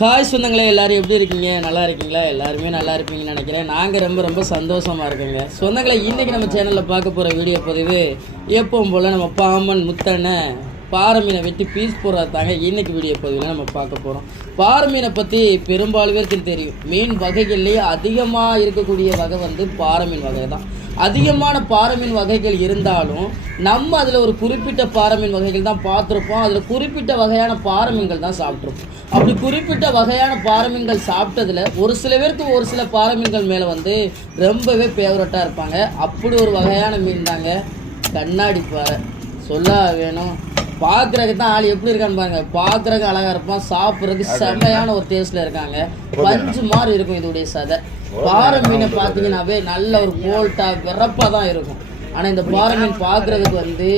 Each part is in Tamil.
ஹாய் சொந்தங்களே, எல்லோரும் எப்படி இருக்கீங்க? நல்லா இருக்கீங்களா? எல்லாருமே நல்லா இருப்பீங்கன்னு நினைக்கிறேன். நாங்கள் ரொம்ப சந்தோஷமாக இருக்கோங்க. சொந்தங்களை இன்றைக்கி நம்ம சேனலில் பார்க்க போகிற வீடியோ பதிவு எப்பவும் போல் நம்ம பாமன் முத்தனை பாறை மீனை வெட்டி பீஸ் போடுறது தாங்க இன்றைக்கி வீடியோ பதிவில் நம்ம பார்க்க போகிறோம். பாறை மீனை பற்றி பெரும்பாலும் பேருக்கு தெரியும். மீன் வகைகள்லேயே அதிகமாக இருக்கக்கூடிய வகை பாறை மீன் வகை தான். அதிகமான பாறை மீன் வகைகள் இருந்தாலும் நம்ம அதில் ஒரு குறிப்பிட்ட பாறை மீன் வகைகள் தான் பார்த்துருப்போம். அதில் குறிப்பிட்ட வகையான பாறை மீன்கள் தான் சாப்பிட்ருப்போம். அப்படி குறிப்பிட்ட வகையான பாறை மீன்கள் சாப்பிட்டதில் ஒரு சில பேருக்கு ஒரு சில பாறை மீன்கள் மேலே ரொம்பவே ஃபேவரட்டாக இருப்பாங்க. அப்படி ஒரு வகையான மீன் தாங்க கண்ணாடி பாறை. சொல்ல வேணும், பார்க்குறதுக்கு தான் ஆள் எப்படி இருக்கான்னு பாருங்க. பார்க்குறதுக்கு அழகாக இருப்பான், சாப்பிட்றதுக்கு செம்மையான ஒரு டேஸ்ட்டில் இருக்காங்க. பஞ்சு மாதிரி இருக்கும் இதோடைய சதை. பாறை மீனை பார்த்தீங்கன்னாவே நல்ல ஒரு போல்ட்டாக விறப்பாக தான் இருக்கும். ஆனால் இந்த பாறை மீன் பார்க்குறதுக்கு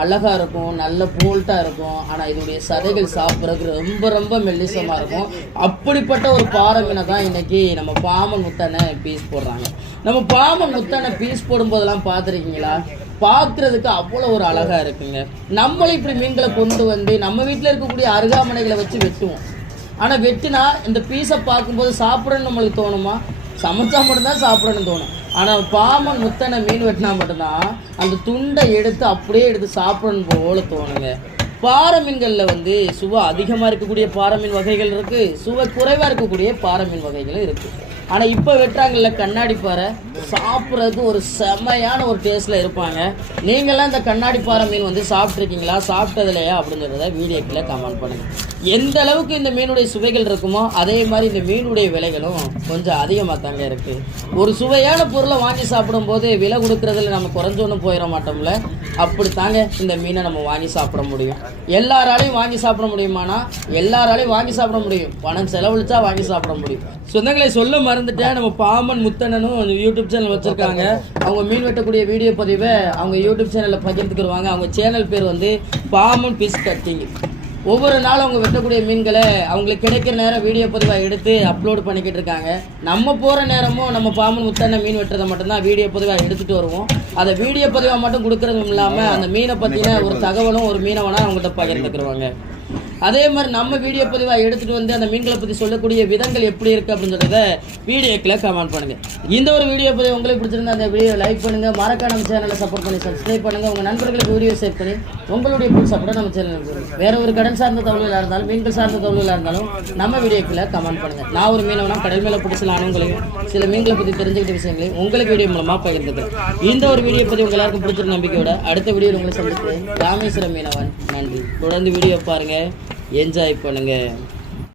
அழகாக இருக்கும், நல்ல போல்ட்டாக இருக்கும். ஆனால் இதோடைய சதைகள் சாப்பிட்றதுக்கு ரொம்ப மெல்லிசமாக இருக்கும். அப்படிப்பட்ட ஒரு பாறை மீனை தான் இன்றைக்கி நம்ம பாமன் முத்தனை பீஸ் போடுறாங்க. நம்ம பாமன் முத்தனை பீஸ் போடும்போதெல்லாம் பார்த்துருக்கீங்களா? பார்க்குறதுக்கு அவ்வளோ ஒரு அழகாக இருக்குங்க. நம்மளும் இப்படி மீன்களை கொண்டு நம்ம வீட்டில் இருக்கக்கூடிய அருகாமனைகளை வச்சு வெட்டுவோம். ஆனால் வெட்டினா இந்த பீஸை பார்க்கும்போது சாப்பிடணும்னு நம்மளுக்கு தோணுமா? சமைச்சா மட்டும்தான் சாப்பிடணும்னு தோணும். ஆனால் பாமன் முத்தனை மீன் வெட்டினா மட்டும்தான் அந்த துண்டை எடுத்து அப்படியே எடுத்து சாப்பிடணும் போல தோணுங்க. பாறை மீன்களில் சுவை அதிகமாக இருக்கக்கூடிய பாறை மீன் வகைகள் இருக்குது, சுவை குறைவாக இருக்கக்கூடிய பாறை மீன் வகைகளும் இருக்குது. ஆனால் இப்போ வெட்டுறாங்கல்ல கண்ணாடி பாறை, சாப்பிட்றதுக்கு ஒரு செம்மையான ஒரு டேஸ்ட்டில் இருப்பாங்க. நீங்களாம் இந்த கண்ணாடி பாறை மீன் சாப்பிட்ருக்கீங்களா, சாப்பிட்டதில்லையா அப்படிங்கிறத வீடியோக்கில் கமெண்ட் பண்ணுங்கள். எந்த அளவுக்கு இந்த மீனுடைய சுவைகள் இருக்குமோ அதே மாதிரி இந்த மீனுடைய விலைகளும் கொஞ்சம் அதிகமாக தாங்க இருக்குது. ஒரு சுவையான பொருளை வாங்கி சாப்பிடும்போது விலை கொடுக்குறதுல நம்ம குறைஞ்சொன்னும் போயிட மாட்டோம்ல. அப்படி தாங்க இந்த மீனை நம்ம வாங்கி சாப்பிட முடியும். எல்லாராலையும் வாங்கி சாப்பிட முடியுமானா எல்லாராலையும் வாங்கி சாப்பிட முடியும். பணம் செலவழிச்சா வாங்கி சாப்பிட முடியும். சொந்தங்களை சொல்ல மறந்துட்டேன், நம்ம பாமன் முத்தனனும் யூடியூப் சேனல் வச்சுருக்காங்க. அவங்க மீன் வெட்டக்கூடிய வீடியோ பதிவை அவங்க யூடியூப் சேனலில் பகிர்ந்துக்குருவாங்க. அவங்க சேனல் பேர் பாமன் பீஸ் கட்டிங். ஒவ்வொரு நாளும் அவங்க வெட்டக்கூடிய மீன்களை அவங்களுக்கு கிடைக்கிற நேரம் வீடியோ பதிவாக எடுத்து அப்லோடு பண்ணிக்கிட்டு இருக்காங்க. நம்ம போகிற நேரமும் நம்ம பாமன் முத்தனை மீன் வெட்டுறதை மட்டும்தான் வீடியோ பதிவாக எடுத்துகிட்டு வருவோம். அதை வீடியோ பதிவாக மட்டும் கொடுக்குறதும் இல்லாமல் அந்த மீனை பற்றின ஒரு தகவலும் ஒரு மீனவனாக அவங்கள்ட்ட பகிர்ந்துக்குருவாங்க. அதே மாதிரி நம்ம வீடியோ பதிவாக எடுத்துகிட்டு அந்த மீன்களை பற்றி சொல்லக்கூடிய விதங்கள் எப்படி இருக்குது அப்படின்னு சொல்கிறத வீடியோக்கில் கமெண்ட் பண்ணுங்கள். இந்த ஒரு வீடியோ பதிவு உங்களுக்கு பிடிச்சிருந்தா அந்த வீடியோ லைக் பண்ணுங்கள். மறக்காம நம்ம சேனலை சப்போர்ட் பண்ணி சப்ஸ்கிரைப் பண்ணுங்கள். உங்கள் நண்பர்களுக்கு வீடியோ ஷேர் பண்ணி உங்களுடைய ஃபுல் சப்போர்ட்டை நம்ம சேனலுக்கு கொடுங்க. வேறு ஒரு கடன் சார்ந்த தகவல்களாக இருந்தாலும் மீன்கள் சார்ந்த தகவல்களாக இருந்தாலும் நம்ம வீடியோக்கில் கமெண்ட் பண்ணுங்கள். நான் ஒரு மீனவனா கடல் மேலே பிடிச்ச அனுங்களையும் சில மீன்களை பற்றி தெரிஞ்சுக்கிட்ட விஷயங்களையும் உங்களுக்கு வீடியோ மூலமாக பகிர்ந்துக்கிறேன். இந்த ஒரு வீடியோ பதிவு உங்கள் எல்லாருக்கும் பிடிச்சிருக்க நம்பிக்கையோட அடுத்த வீடியோ உங்களை சந்திக்கிறேன். ராமேஸ்வரம் மீனவன். நன்றி. தொடர்ந்து வீடியோ பாருங்கள், என்ஜாய் பண்ணுங்கள்.